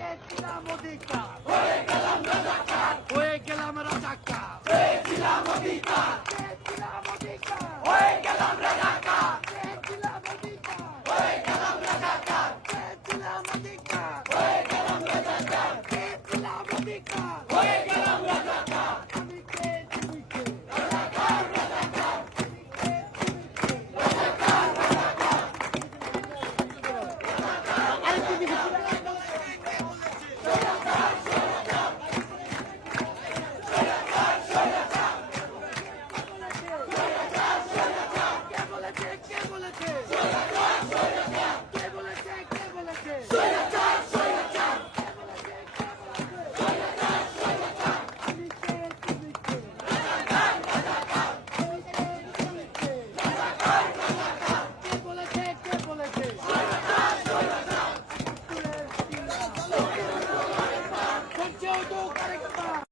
পেয়েছিলাম অধিকার, হয়ে গেলাম রাজাকার, হয়ে গেলাম রাজাকার, পেয়েছিলাম অধিকার, পেয়েছিলাম অধিকার, হয়ে গেলাম রাজাকার,